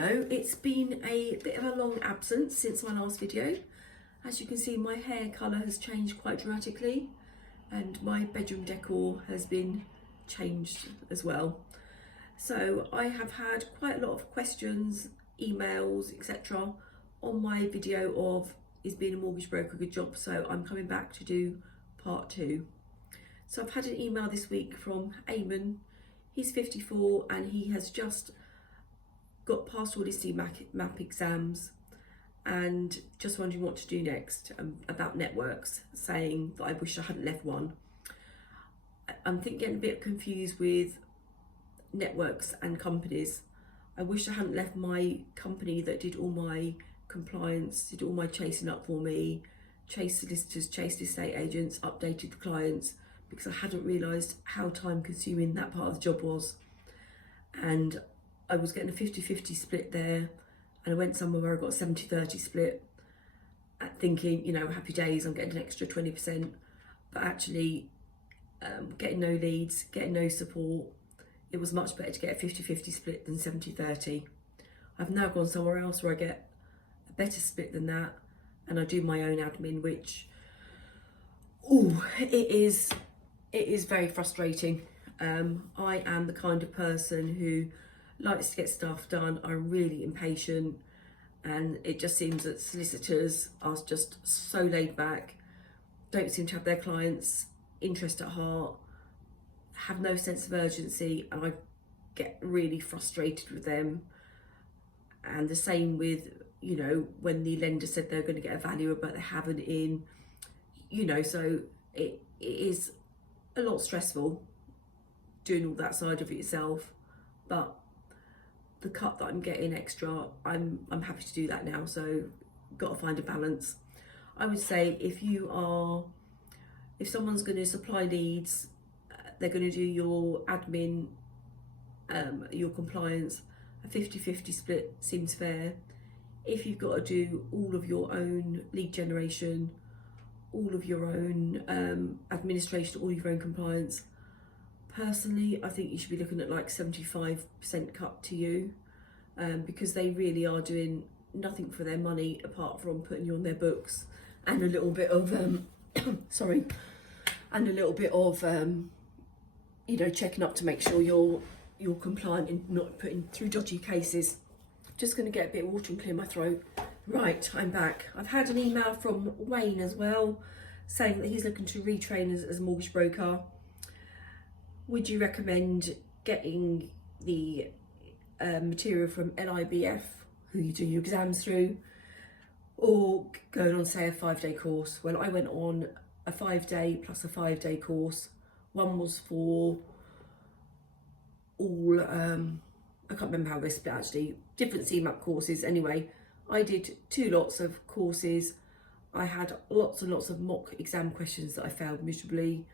Hello, it's been a bit of a long absence since my last video. As you can see, my hair colour has changed quite dramatically and my bedroom decor has been changed as well. So I have had quite a lot of questions, emails, etc. on my video of is being a mortgage broker a good job, so I'm coming back to do part 2. So I've had an email this week from Eamon. He's 54 and he has just got past all his CMAP exams and just wondering what to do next about networks, saying that I wish I hadn't left one. I'm getting a bit confused with networks and companies. I wish I hadn't left my company that did all my compliance, did all my chasing up for me, chased solicitors, chased estate agents, updated the clients, because I hadn't realised how time consuming that part of the job was. And I was getting a 50-50 split there, and I went somewhere where I got a 70-30 split, thinking, you know, happy days, I'm getting an extra 20%, but actually getting no leads, getting no support. It was much better to get a 50-50 split than 70-30. I've now gone somewhere else where I get a better split than that, and I do my own admin, which, it is very frustrating. I am the kind of person who likes to get stuff done. I'm really impatient, and it just seems that solicitors are just so laid back, don't seem to have their clients' interest at heart, have no sense of urgency, and I get really frustrated with them. And the same with, you know, when the lender said they're going to get a valuer but they haven't in, you know, so it is a lot stressful doing all that side of it yourself, but the cut that I'm getting extra, I'm happy to do that now. So got to find a balance. I would say if someone's going to supply leads, they're going to do your admin, your compliance, a 50-50 split seems fair. If you've got to do all of your own lead generation, all of your own administration, all of your own compliance, personally, I think you should be looking at like 75% cut to you, because they really are doing nothing for their money apart from putting you on their books and a little bit of, you know, checking up to make sure you're compliant and not putting through dodgy cases. Just going to get a bit of water and clear my throat. Right, I'm back. I've had an email from Wayne as well, saying that he's looking to retrain as a mortgage broker. Would you recommend getting the material from NIBF, who you do your exams through, or going on, say, a 5-day course? Well, I went on a 5-day plus a 5-day course. One was for all, I can't remember how they split actually, different CMAP courses. Anyway, I did 2 lots of courses. I had lots and lots of mock exam questions that I failed miserably.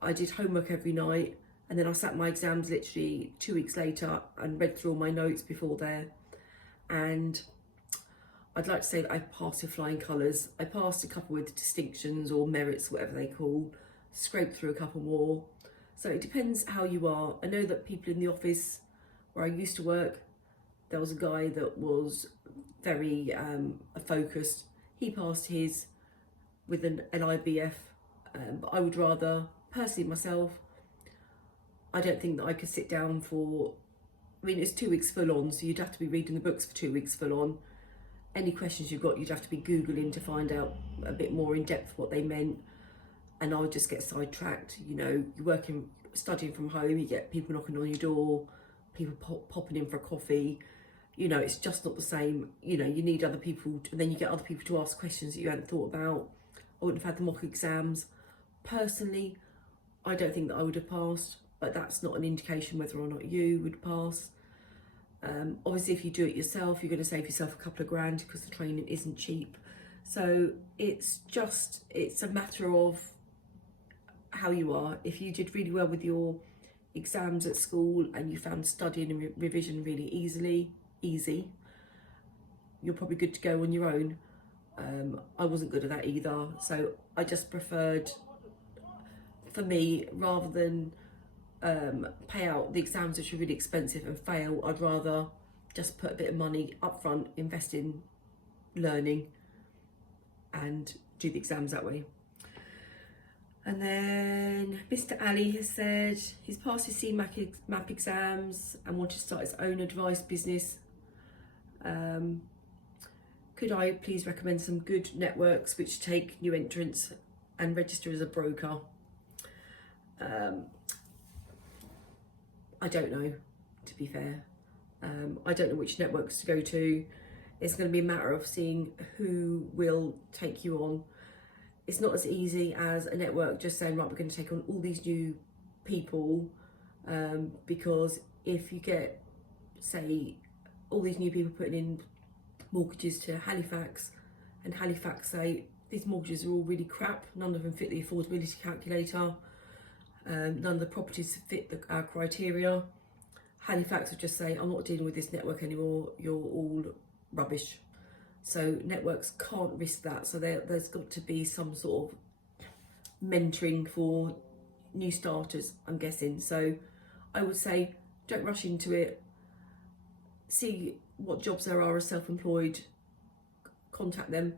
I did homework every night, and then I sat my exams literally 2 weeks later and read through all my notes before there. And I'd like to say that I passed with flying colours. I passed a couple with distinctions or merits, whatever they call, scraped through a couple more. So it depends how you are. I know that people in the office where I used to work, there was a guy that was very focused. He passed his with an NIBF, but I would rather, personally myself, I don't think that I could sit down for, I mean, it's 2 weeks full on, so you'd have to be reading the books for 2 weeks full on. Any questions you've got, you'd have to be Googling to find out a bit more in depth what they meant. And I would just get sidetracked. You know, you're studying from home, you get people knocking on your door, people popping in for a coffee. You know, it's just not the same. You know, you need other people, and then you get other people to ask questions that you hadn't thought about. I wouldn't have had the mock exams. Personally, I don't think that I would have passed, but that's not an indication whether or not you would pass. Obviously, if you do it yourself, you're going to save yourself a couple of grand because the training isn't cheap. So it's a matter of how you are. If you did really well with your exams at school and you found studying and revision really easy, you're probably good to go on your own. I wasn't good at that either, so I just preferred, for me, rather than pay out the exams which are really expensive and fail, I'd rather just put a bit of money up front, invest in learning and do the exams that way. And then Mr. Ali has said he's passed his CMAP exams and wanted to start his own advice business. Could I please recommend some good networks which take new entrants and register as a broker? I don't know, to be fair. I don't know which networks to go to. It's going to be a matter of seeing who will take you on. It's not as easy as a network just saying, right, we're going to take on all these new people, because if you get, say, all these new people putting in mortgages to Halifax, and Halifax say these mortgages are all really crap, none of them fit the affordability calculator, none of the properties fit our criteria, Halifax would just say, I'm not dealing with this network anymore, you're all rubbish. So networks can't risk that. So there's got to be some sort of mentoring for new starters, I'm guessing. So I would say don't rush into it. See what jobs there are as self-employed, contact them.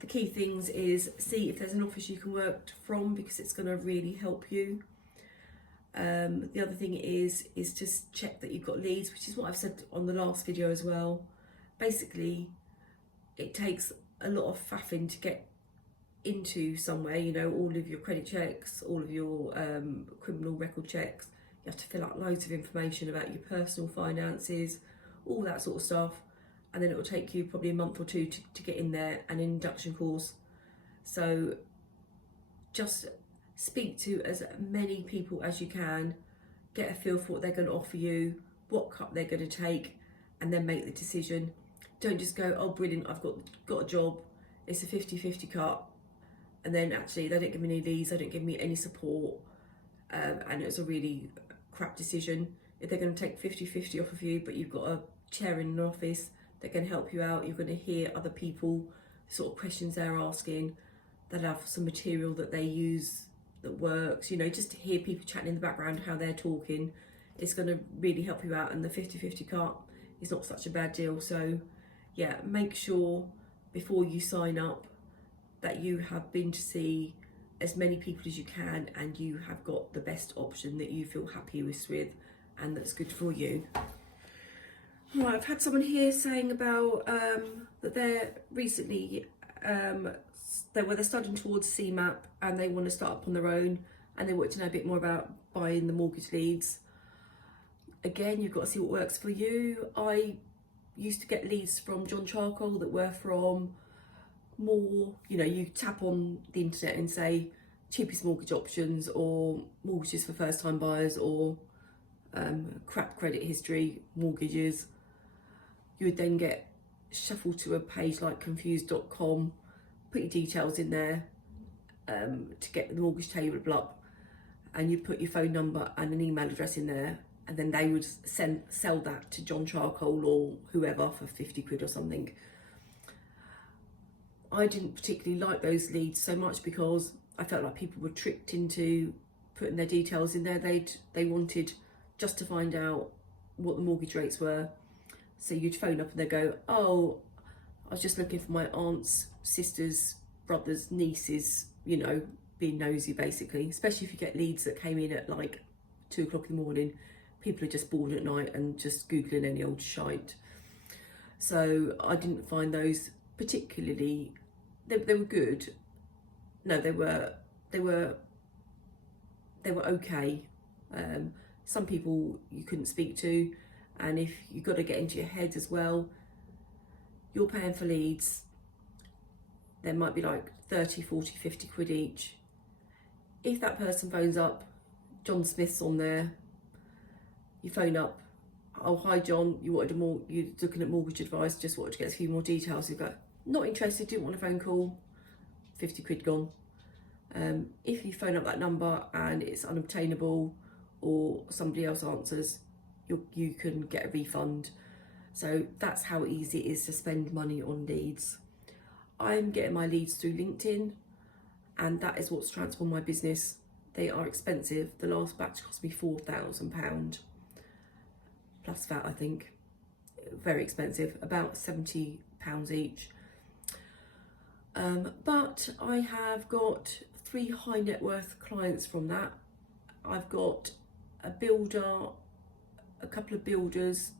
The key things is see if there's an office you can work from, because it's going to really help you. The other thing is just check that you've got leads, which is what I've said on the last video as well. Basically, it takes a lot of faffing to get into somewhere, you know, all of your credit checks, all of your criminal record checks. You have to fill out loads of information about your personal finances, all that sort of stuff. And then it will take you probably a month or two to get in there, an induction course. So just speak to as many people as you can, get a feel for what they're going to offer you, what cut they're going to take, and then make the decision. Don't just go, oh brilliant, I've got a job, it's a 50-50 cut, and then actually they don't give me any leads, they don't give me any support, and it's a really crap decision. If they're going to take 50-50 off of you, but you've got a chair in an office that can help you out, you're going to hear other people, the sort of questions they're asking, they'll have some material that they use that works, you know, just to hear people chatting in the background, how they're talking, it's going to really help you out. And the 50-50 cut is not such a bad deal. So yeah, make sure before you sign up that you have been to see as many people as you can, and you have got the best option that you feel happiest with and that's good for you. Right, I've had someone here saying about that they're recently they're studying towards CMAP and they want to start up on their own, and they want to know a bit more about buying the mortgage leads. Again, you've got to see what works for you. I used to get leads from John Charcoal that were from more, you know, you tap on the internet and say cheapest mortgage options, or mortgages for first time buyers, or crap credit history mortgages. You would then get shuffled to a page like confused.com, put your details in there to get the mortgage table up, and you put your phone number and an email address in there, and then they would sell that to John Charcoal or whoever for 50 quid or something. I didn't particularly like those leads so much because I felt like people were tricked into putting their details in there. They wanted just to find out what the mortgage rates were. So you'd phone up and they'd go, oh, I was just looking for my aunts, sisters, brothers, nieces, you know, being nosy basically, especially if you get leads that came in at like 2 o'clock in the morning. People are just bored at night and just Googling any old shite. So I didn't find those particularly, they were good. No, they were okay. Some people you couldn't speak to, and if you've got to get into your head as well, you're paying for leads, there might be like 30, 40, 50 quid each. If that person phones up, John Smith's on there, you phone up, oh hi John, you're looking at mortgage advice, just wanted to get a few more details. You go, not interested, didn't want a phone call, 50 quid gone. If you phone up that number and it's unobtainable or somebody else answers, you can get a refund. So that's how easy it is to spend money on leads. I'm getting my leads through LinkedIn, and that is what's transformed my business. They are expensive. The last batch cost me £4,000 plus VAT, I think. very expensive, about £70 each. But I have got 3 high net worth clients from that. I've got a builder, a couple of builders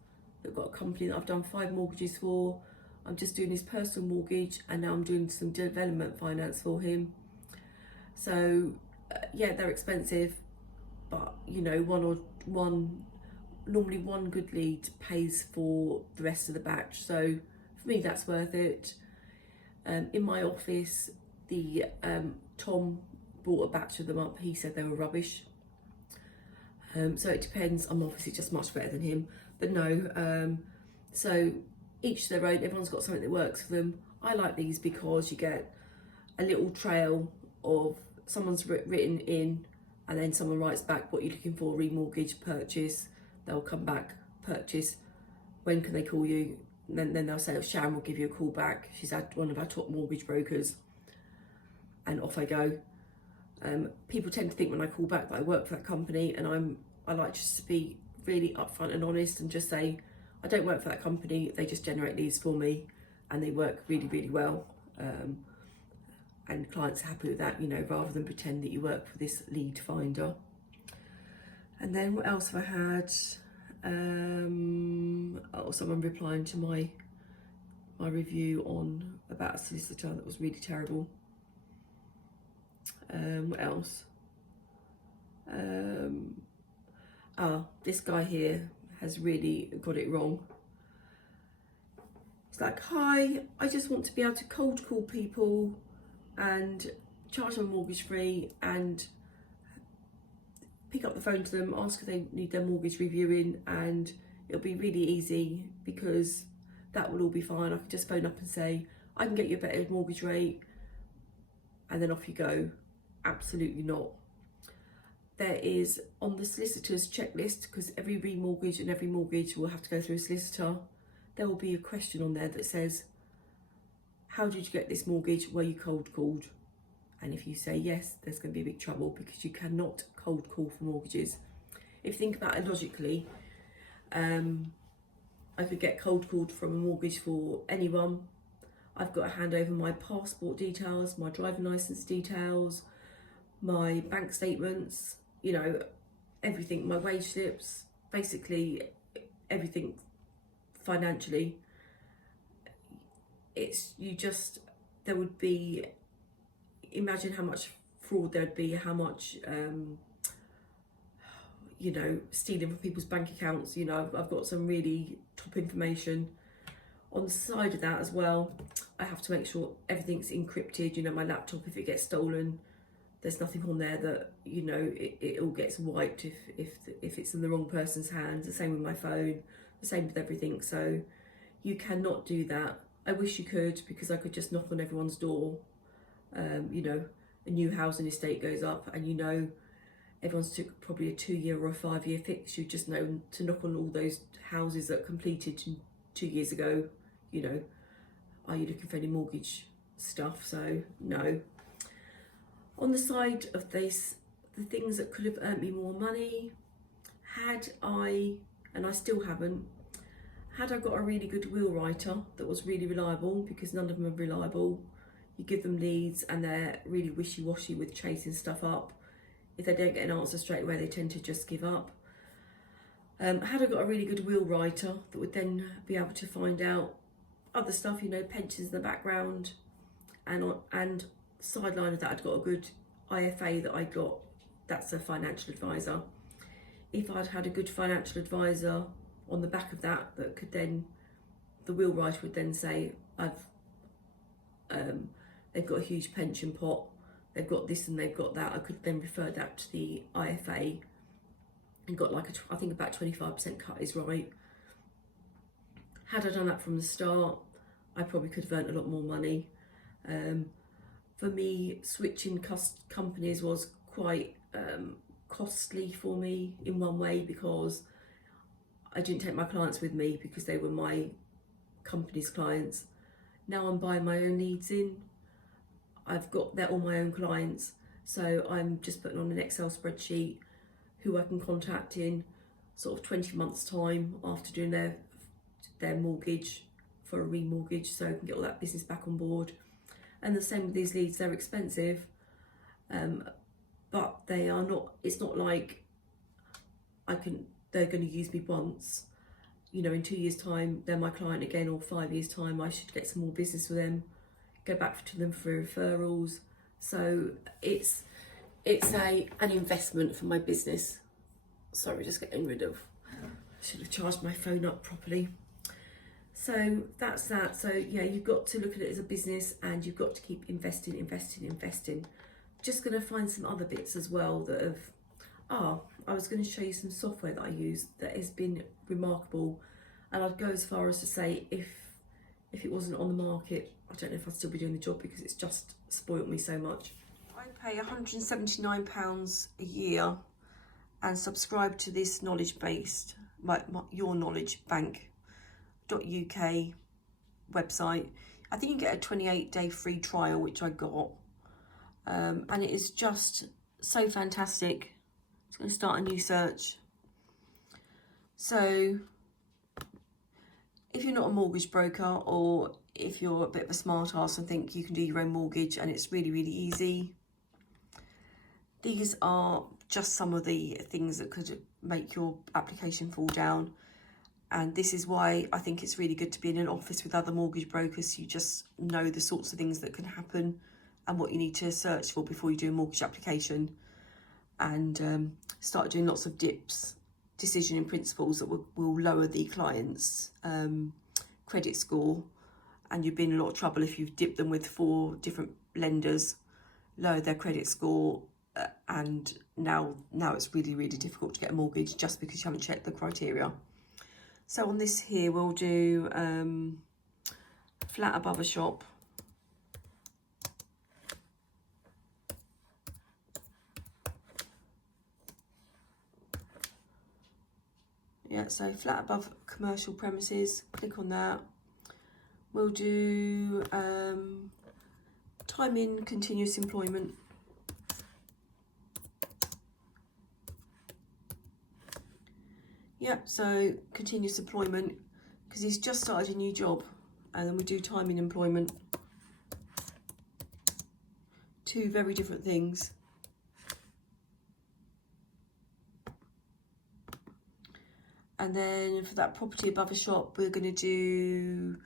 that've got a company that I've done 5 mortgages for. I'm just doing his personal mortgage, and now I'm doing some development finance for him. So yeah, they're expensive, but you know, normally one good lead pays for the rest of the batch. So for me, that's worth it. In my office, the Tom brought a batch of them up. He said they were rubbish. So it depends. I'm obviously just much better than him, but no. So each their own. Everyone's got something that works for them. I like these because you get a little trail of someone's written in, and then someone writes back what you're looking for: remortgage, purchase. They'll come back, purchase. When can they call you? And then they'll say, oh, Sharon will give you a call back. She's at one of our top mortgage brokers, and off I go. People tend to think when I call back that I work for that company, and I like just to be really upfront and honest and just say I don't work for that company. They just generate leads for me, and they work really, really well. And clients are happy with that, you know, rather than pretend that you work for this lead finder. And then what else have I had? Someone replying to my review on about a solicitor that was really terrible. What else? This guy here has really got it wrong. It's like, hi, I just want to be able to cold call people and charge them mortgage free and pick up the phone to them, ask if they need their mortgage reviewing, and it'll be really easy because that will all be fine. I can just phone up and say, I can get you a better mortgage rate, and then off you go. Absolutely not. There is, on the solicitor's checklist, because every remortgage and every mortgage will have to go through a solicitor, there will be a question on there that says, how did you get this mortgage? Were you cold called? And if you say yes, there's going to be big trouble, because you cannot cold call for mortgages. If you think about it logically, I could get cold called from a mortgage for anyone. I've got to hand over my passport details, my driving licence details, my bank statements, you know, everything, my wage slips, basically everything financially. There would be, imagine how much fraud there'd be, how much, you know, stealing from people's bank accounts. You know, I've got some really top information. On the side of that as well, I have to make sure everything's encrypted. You know, my laptop, if it gets stolen, there's nothing on there that, you know, it all gets wiped if it's in the wrong person's hands. The same with my phone, the same with everything. So you cannot do that. I wish you could, because I could just knock on everyone's door. You know, a new housing estate goes up, and you know, everyone's took probably a 2-year or a 5-year fix. You just know to knock on all those houses that completed 2 years ago. You know, are you looking for any mortgage stuff? So no. On the side of this, the things that could have earned me more money, had I, and I still haven't, had I got a really good will writer that was really reliable, because none of them are reliable. You give them leads and they're really wishy-washy with chasing stuff up. If they don't get an answer straight away, they tend to just give up. Had I got a really good will writer that would then be able to find out other stuff, you know, pensions in the background, and sideline of that, I'd got a good IFA that I got, that's a financial advisor. If I'd had a good financial advisor on the back of that, that could then, the will writer would then say, they've got a huge pension pot, they've got this and they've got that. I could then refer that to the IFA and got like I think about 25% cut is right. Had I done that from the start, I probably could have earned a lot more money. For me, switching companies was quite costly for me in one way, because I didn't take my clients with me because they were my company's clients. Now I'm buying my own leads in. They're all my own clients, so I'm just putting on an Excel spreadsheet who I can contact in sort of 20 months time after doing their their mortgage for a remortgage, so I can get all that business back on board. And the same with these leads, they're expensive, but they are not, it's not like they're going to use me once, you know, in 2 years time they're my client again, or 5 years time I should get some more business with them, go back to them for referrals. So it's an investment for my business. Sorry, just getting rid of, I should have charged my phone up properly. So that's that. So yeah, you've got to look at it as a business, and you've got to keep investing. Just going to find some other bits as well that have, I was going to show you some software that I use that has been remarkable, and I'd go as far as to say if it wasn't on the market, I don't know if I'd still be doing the job, because it's just spoilt me so much. I pay £179 a year and subscribe to this knowledge-based, like Your Knowledge Bank.uk website. I think you get a 28-day free trial, which I got, and it is just so fantastic. I'm going to start a new search. So if you're not a mortgage broker, or if you're a bit of a smart ass and think you can do your own mortgage and it's really, really easy, these are just some of the things that could make your application fall down. And this is why I think it's really good to be in an office with other mortgage brokers. You just know the sorts of things that can happen and what you need to search for before you do a mortgage application, and start doing lots of decision in principles that will lower the client's credit score. And you've been in a lot of trouble if you've dipped them with 4 different lenders, lowered their credit score, and now it's really, really difficult to get a mortgage just because you haven't checked the criteria. So on this here, we'll do flat above a shop. Yeah, so flat above commercial premises, click on that. We'll do time in continuous employment. Yep, so continuous employment, because he's just started a new job. And then we do time in employment. 2 very different things. And then for that property above a shop, we're going to do,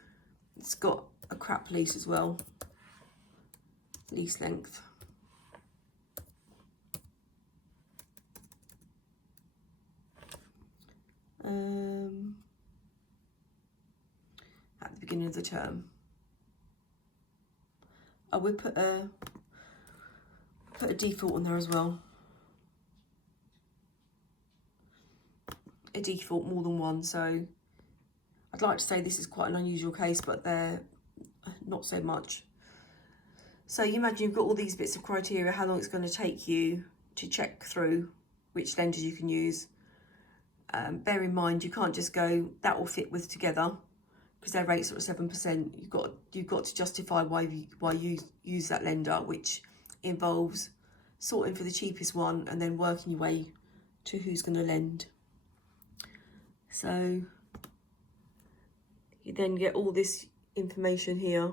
it's got a crap lease as well, lease length. At the beginning of the term. I would put a default on there as well. A default more than one, so I'd like to say this is quite an unusual case, but they're not so much. So you imagine you've got all these bits of criteria, how long it's going to take you to check through which lenders you can use. Bear in mind, you can't just go, that will fit with together, because their rate's sort of 7%. You've got to justify why you use that lender, which involves sorting for the cheapest one and then working your way to who's going to lend. So you then get all this information here.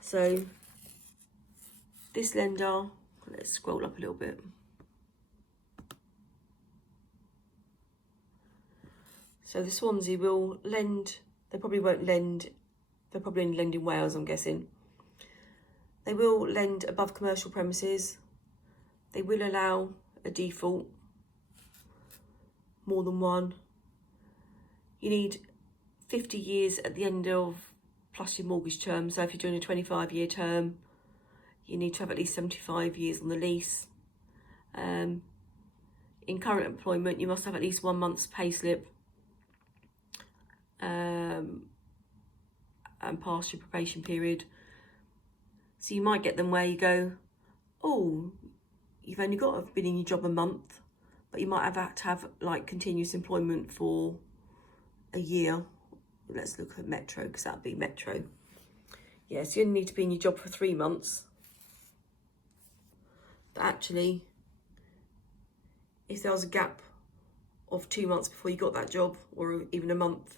So this lender, let's scroll up a little bit. So the Swansea will lend, they probably won't lend, they'll probably only lend in Wales, I'm guessing. They will lend above commercial premises. They will allow a default, more than one. You need 50 years at the end of, plus your mortgage term. So if you're doing a 25-year term, you need to have at least 75 years on the lease. In current employment, you must have at least 1 month's pay slip. And pass your probation period. So you might get them where you go, oh, you've only been in your job a month, but you might have had to have like continuous employment for a year. Let's look at Metro, because that'd be Metro. Yeah, so you only need to be in your job for 3 months. But actually, if there was a gap of 2 months before you got that job, or even a month,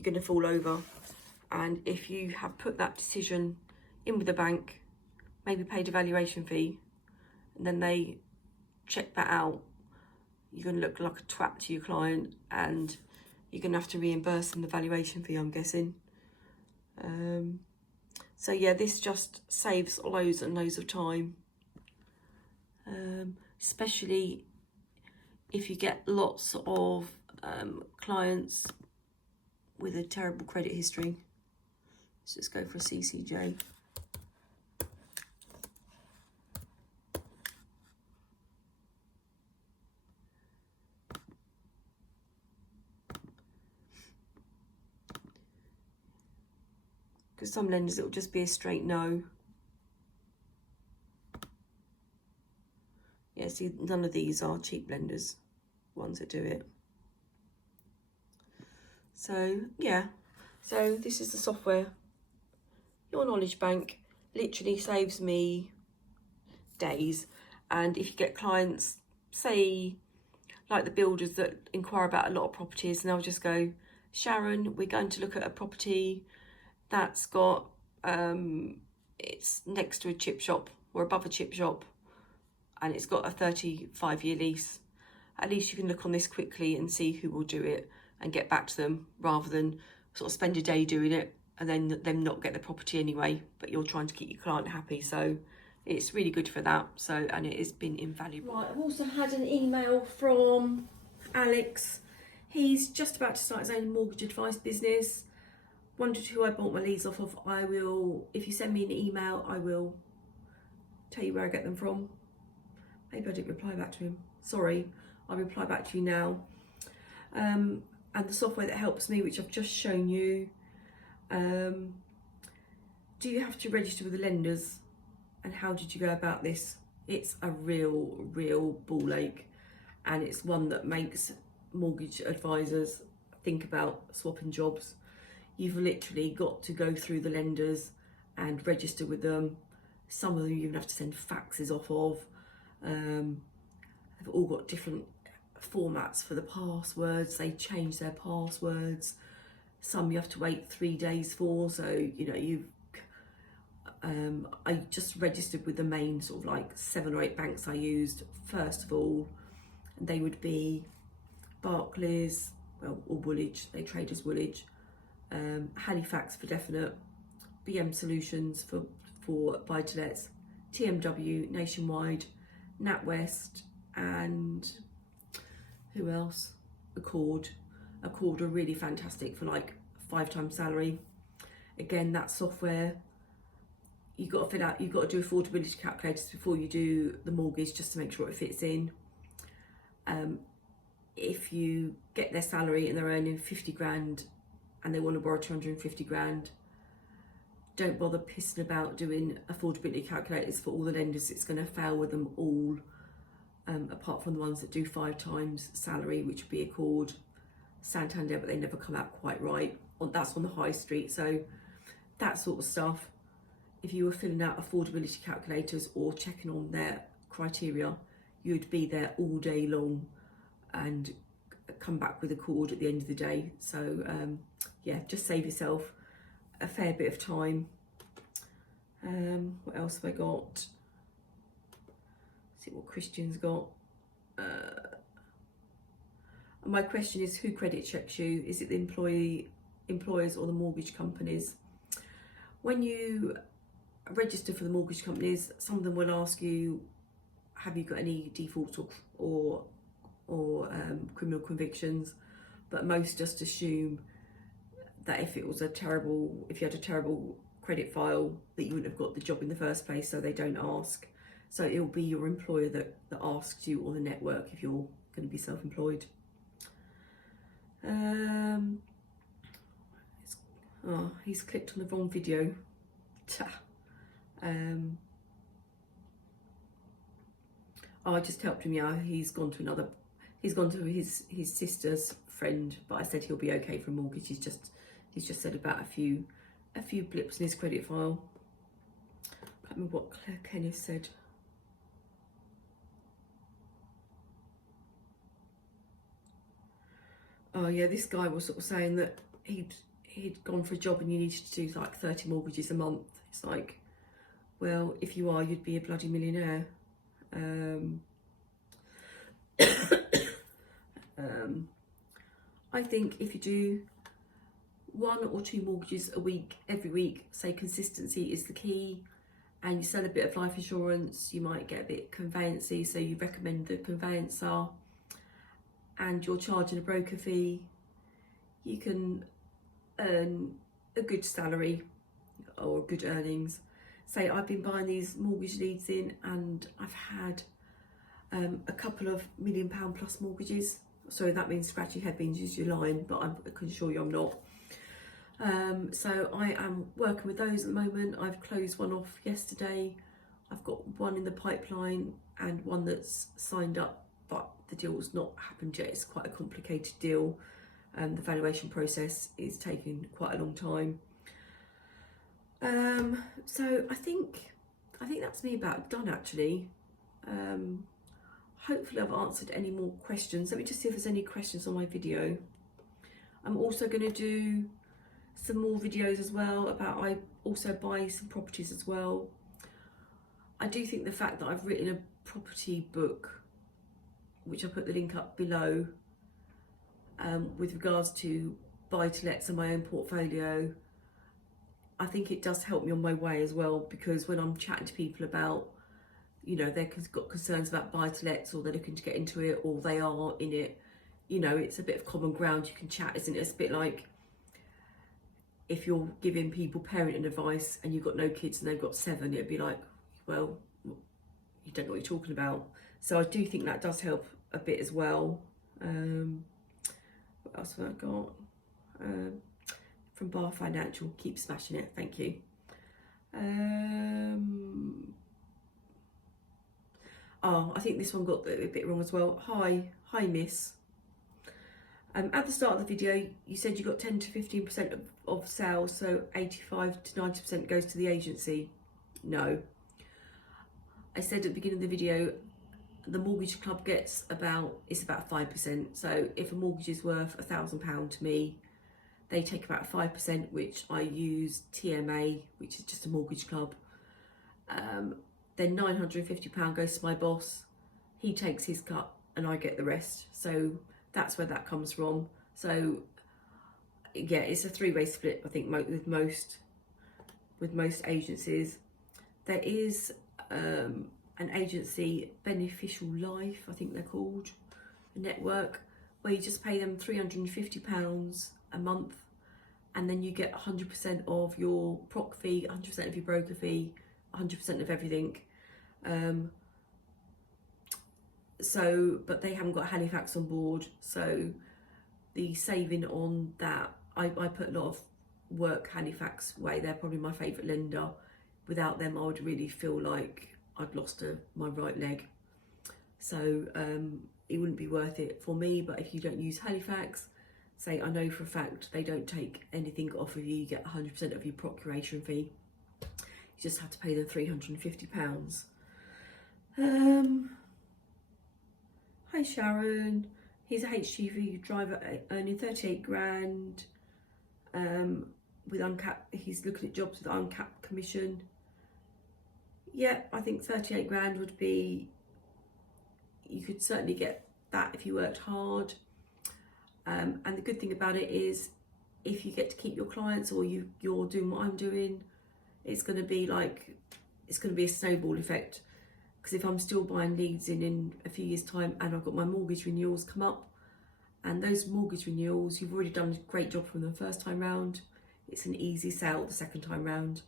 you're going to fall over. And if you have put that decision in with the bank, maybe paid a valuation fee, and then they check that out, you're going to look like a twat to your client, and you're going to have to reimburse them the valuation fee, I'm guessing. So yeah, this just saves loads and loads of time, especially if you get lots of clients with a terrible credit history. So let's go for a CCJ. Because some lenders, it will just be a straight no. Yeah, see, none of these are cheap lenders, ones that do it. So, yeah. So this is the software. Your Knowledge Bank literally saves me days. And if you get clients, say, like the builders that inquire about a lot of properties, and they'll just go, Sharon, we're going to look at a property that's got, it's next to a chip shop or above a chip shop, and it's got a 35-year lease. At least you can look on this quickly and see who will do it and get back to them, rather than sort of spend a day doing it and then them not get the property anyway, but you're trying to keep your client happy. So it's really good for that. So, and it has been invaluable. Right, I've also had an email from Alex. He's just about to start his own mortgage advice business. Wondered who I bought my leads off of. I will, if you send me an email, I will tell you where I get them from. Maybe I didn't reply back to him. Sorry, I'll reply back to you now. And the software that helps me, which I've just shown you. Do you have to register with the lenders? And how did you go about this? It's a real ball ache. And it's one that makes mortgage advisors think about swapping jobs. You've literally got to go through the lenders and register with them. Some of them you even have to send faxes off of. They've all got different formats for the passwords. They change their passwords. Some you have to wait 3 days for. So, you know, I just registered with the main sort of like 7 or 8 banks I used first of all. And they would be Barclays, well, or Woolwich. They trade as Woolwich. Halifax for definite, BM Solutions for buy-to-lets, TMW, Nationwide, NatWest, and who else? Accord. Accord are really fantastic for like 5 times salary. Again, that software, you've got to fill out, you've got to do affordability calculators before you do the mortgage, just to make sure it fits in. If you get their salary and they're earning 50 grand and they want to borrow 250 grand, don't bother pissing about doing affordability calculators for all the lenders. It's going to fail with them all, apart from the ones that do 5 times salary, which would be Accord, Santander, but they never come out quite right. That's on the high street. So that sort of stuff, if you were filling out affordability calculators or checking on their criteria, you'd be there all day long and come back with Accord at the end of the day. So yeah, just save yourself a fair bit of time. What else have I got? Let's see what Christian's got. My question is, who credit checks you? Is it the employers or the mortgage companies? When you register for the mortgage companies, some of them will ask you, have you got any defaults or criminal convictions? But most just assume that if you had a terrible credit file, that you wouldn't have got the job in the first place, so they don't ask. So it will be your employer that asks you, or the network if you're going to be self-employed. He's clicked on the wrong video. I just helped him. Yeah, he's gone to his sister's friend, but I said he'll be okay for a mortgage. He's just said about a few blips in his credit file. I can't remember what Claire Kenneth said. Oh yeah, this guy was sort of saying that he'd gone for a job and you needed to do like 30 mortgages a month. It's like, well, if you are, you'd be a bloody millionaire. I think if you do 1 or 2 mortgages a week, every week, say consistency is the key, and you sell a bit of life insurance, you might get a bit conveyancey, so you recommend the conveyancer, and you're charging a broker fee, you can earn a good salary or good earnings. Say I've been buying these mortgage leads in, and I've had a couple of £1 million plus mortgages. Sorry, that means scratchy head means use your line, but I can assure you I'm not. So I am working with those at the moment. I've closed one off yesterday. I've got one in the pipeline and one that's signed up, but the deal's not happened yet. It's quite a complicated deal. The valuation process is taking quite a long time. So I think that's me about done actually. Hopefully I've answered any more questions. Let me just see if there's any questions on my video. I'm also going to do some more videos as well about, I also buy some properties as well. I do think the fact that I've written a property book, which I put the link up below, with regards to buy-to-lets in my own portfolio, I think it does help me on my way as well, because when I'm chatting to people about, you know, they've got concerns about buy-to-lets, or they're looking to get into it, or they are in it, you know, it's a bit of common ground. You can chat, isn't it? It's a bit like if you're giving people parenting advice and you've got no kids and they've got 7, it'd be like, well, you don't know what you're talking about. So I do think that does help a bit as well. What else have I got? From Bar Financial, keep smashing it, thank you. Oh, I think this one got a bit wrong as well. Hi miss. At the start of the video, you said you got 10 to 15% of sales, so 85 to 90% goes to the agency. No. I said at the beginning of the video, the mortgage club gets about 5%. So if a mortgage is worth £1,000 to me, they take about 5%, which I use TMA, which is just a mortgage club. Then £950 goes to my boss. He takes his cut and I get the rest. So that's where that comes from. So yeah, it's a 3-way split, I think, with most agencies. There is an agency, Beneficial Life, I think they're called, a network, where you just pay them £350 a month, and then you get 100% of your proc fee, 100% of your broker fee, 100% of everything. But they haven't got Halifax on board, so the saving on that, I put a lot of work Halifax way. They're probably my favourite lender. Without them, I would really feel like I'd lost my right leg. So it wouldn't be worth it for me. But if you don't use Halifax, say, I know for a fact they don't take anything off of you. You get 100% of your procuration fee. You just have to pay them £350. Hi Sharon, he's a HGV driver earning 38 grand with uncapped. He's looking at jobs with uncapped commission. Yeah, I think 38 grand would be, you could certainly get that if you worked hard. And the good thing about it is, if you get to keep your clients, or you're doing what I'm doing, it's going to be a snowball effect. Because if I'm still buying leads in a few years' time, and I've got my mortgage renewals come up, and those mortgage renewals, you've already done a great job from the first time round, it's an easy sell the second time round.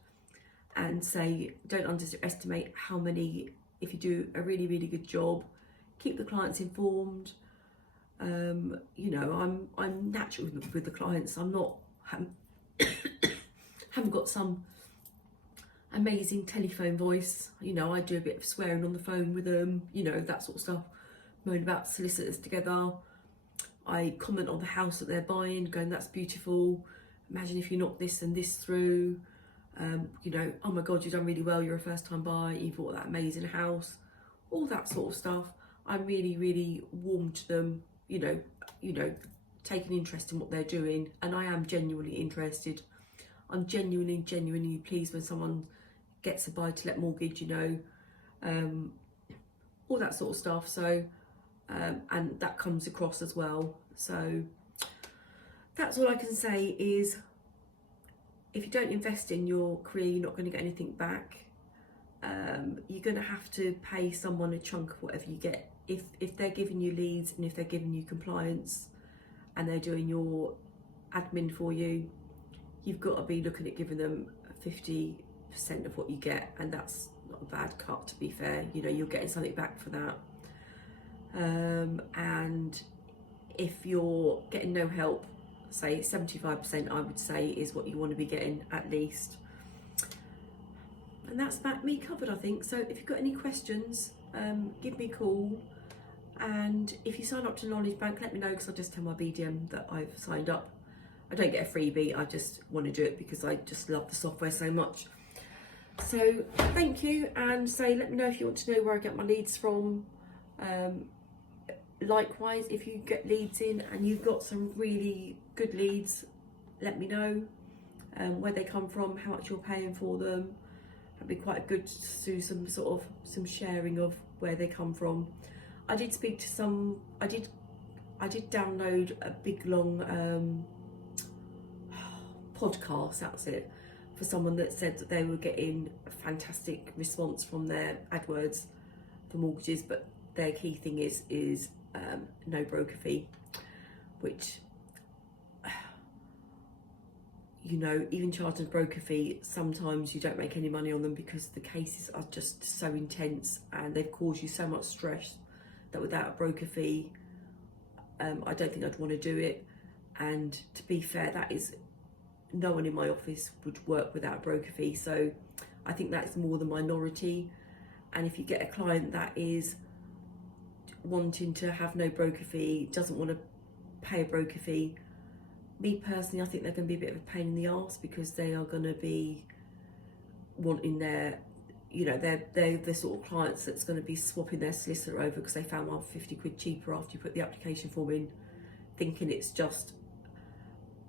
And say, don't underestimate how many, if you do a really, really good job, keep the clients informed. You know, I'm natural with the clients. I'm not, haven't got some amazing telephone voice. You know, I do a bit of swearing on the phone with them, you know, that sort of stuff. Moan about solicitors together. I comment on the house that they're buying, going, that's beautiful. Imagine if you knocked this and this through. You know, oh my God, you've done really well. You're a first time buyer. You bought that amazing house. All that sort of stuff. I'm really, really warm to them. You know, take an interest in what they're doing, and I am genuinely interested. I'm genuinely pleased when someone gets a buy-to-let mortgage, you know, all that sort of stuff. So, and that comes across as well. So that's all I can say is, if you don't invest in your career, you're not going to get anything back. You're going to have to pay someone a chunk of whatever you get. If they're giving you leads and if they're giving you compliance and they're doing your admin for you, you've got to be looking at giving them 50% of what you get, and that's not a bad cut, to be fair. You know, you're getting something back for that. And if you're getting no help, say 75%, I would say, is what you want to be getting at least. And that's about me covered, I think. So if you've got any questions, give me a call. And if you sign up to Knowledge Bank, let me know, because I'll just tell my BDM that I've signed up. I don't get a freebie, I just want to do it because I just love the software so much. So thank you, and let me know if you want to know where I get my leads from. Likewise, if you get leads in and you've got some really good leads, let me know where they come from, how much you're paying for them. That'd be quite good to do some sharing of where they come from. I did speak to some. I did download a big long podcast. That's it, for someone that said that they were getting a fantastic response from their AdWords for mortgages, but their key thing is no broker fee, which, you know, even charging a broker fee, sometimes you don't make any money on them because the cases are just so intense and they've caused you so much stress that without a broker fee, I don't think I'd want to do it. And to be fair, that is, no one in my office would work without a broker fee. So I think that's more the minority. And if you get a client that is wanting to have no broker fee, doesn't want to pay a broker fee, me personally, I think they're going to be a bit of a pain in the arse, because they are going to be wanting their, you know, they're the sort of clients that's going to be swapping their solicitor over because they found one 50 quid cheaper after you put the application form in, thinking it's just,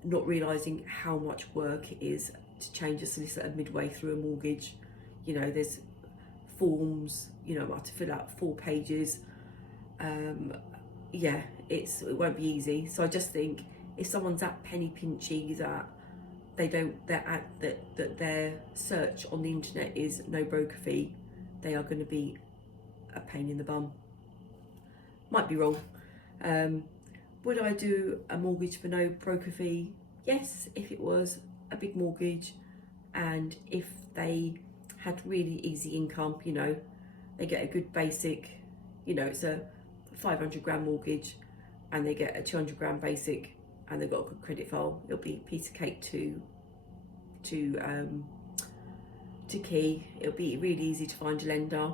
not realising how much work it is to change a solicitor midway through a mortgage. You know, there's forms, you know, I have to fill out 4 pages. Yeah, it won't be easy. So I just think if someone's that penny pinchy that that their search on the internet is no broker fee, they are going to be a pain in the bum. Might be wrong. Would I do a mortgage for no broker fee? Yes, if it was a big mortgage and if they had really easy income, you know, they get a good basic, you know, it's a 500 grand mortgage and they get a 200 grand basic and they've got a good credit file, it'll be a piece of cake to key. It'll be really easy to find a lender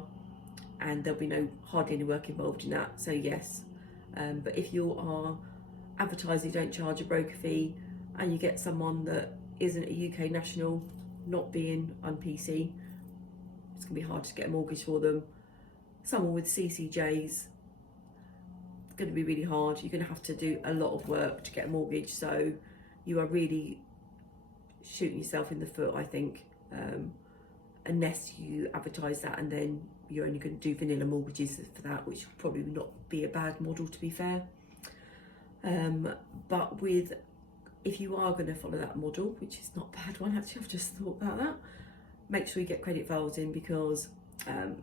and there'll be hardly any work involved in that. So yes. But if you are advertising, don't charge a broker fee, and you get someone that isn't a UK national, not being on PC, it's going to be hard to get a mortgage for them. Someone with CCJs, it's going to be really hard. You're going to have to do a lot of work to get a mortgage, so you are really shooting yourself in the foot, I think, unless you advertise that and then you're only going to do vanilla mortgages for that, which would probably not be a bad model, to be fair. But if you are going to follow that model, which is not a bad one actually, I've just thought about that, make sure you get credit files in, because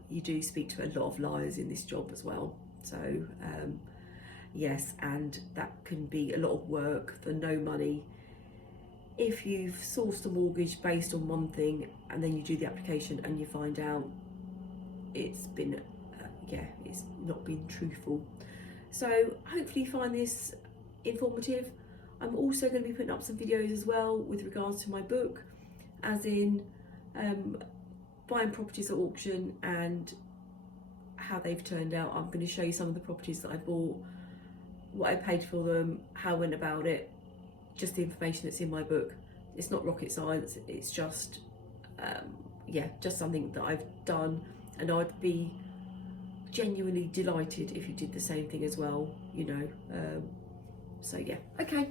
you do speak to a lot of liars in this job as well. So yes, and that can be a lot of work for no money. If you've sourced a mortgage based on one thing and then you do the application and you find out it's been, it's not been truthful. So hopefully you find this informative. I'm also going to be putting up some videos as well with regards to my book, as in buying properties at auction and how they've turned out. I'm going to show you some of the properties that I bought, what I paid for them, how I went about it, just the information that's in my book. It's not rocket science, it's just just something that I've done, and I'd be genuinely delighted if you did the same thing as well, you know. So yeah, okay.